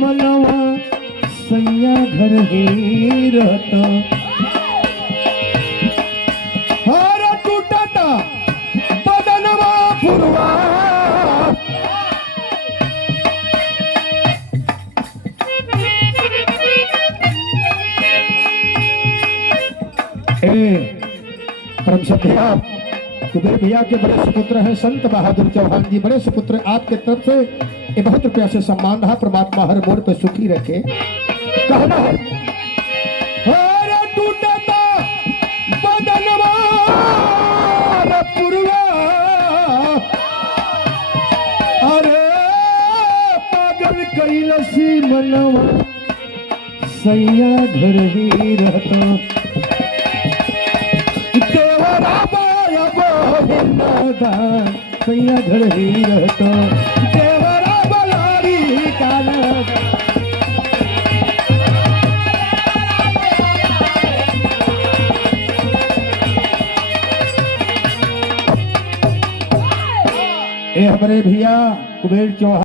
मनवा सैया घर ही रहता हर टूटता बदनवा पुरवा परम सभ्या कुबेर भैया के बड़े सुपुत्र हैं संत बहादुर चौहान जी बड़े सुपुत्र आपके तरफ से ये बहुत रुपया से सम्मान रहा परमात्मा हर मोड़ पे सुखी रखे कहना है हर टूटता बदनवा पुरवा अरे पागल कैलसी मनवा सैया घर ही रहता सैया घर ही रहता देवरा बलारी काला हमारे भैया कुबेर चौहान